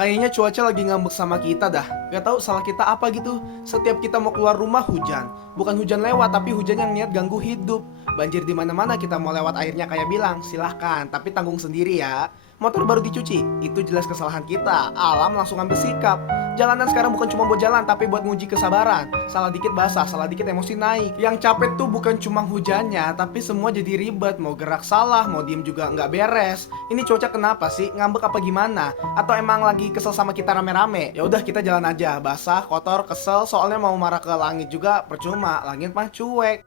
Kayaknya cuaca lagi ngambek sama kita dah. Gak tahu salah kita apa gitu. Setiap kita mau keluar rumah hujan. Bukan hujan lewat, tapi hujan yang niat ganggu hidup. Banjir di mana-mana, kita mau lewat airnya kayak bilang, silahkan, tapi tanggung sendiri ya. Motor baru dicuci, itu jelas kesalahan kita. Alam langsung ambil sikap. Jalanan sekarang bukan cuma buat jalan, tapi buat nguji kesabaran. Salah dikit basah, salah dikit emosi naik. Yang capek tuh bukan cuma hujannya, tapi semua jadi ribet. Mau gerak salah, mau diem juga nggak beres. Ini cuaca kenapa sih? Ngambek apa gimana? Atau emang lagi kesel sama kita rame-rame? Ya udah kita jalan aja, basah, kotor, kesel. Soalnya mau marah ke langit juga percuma, langit mah cuek.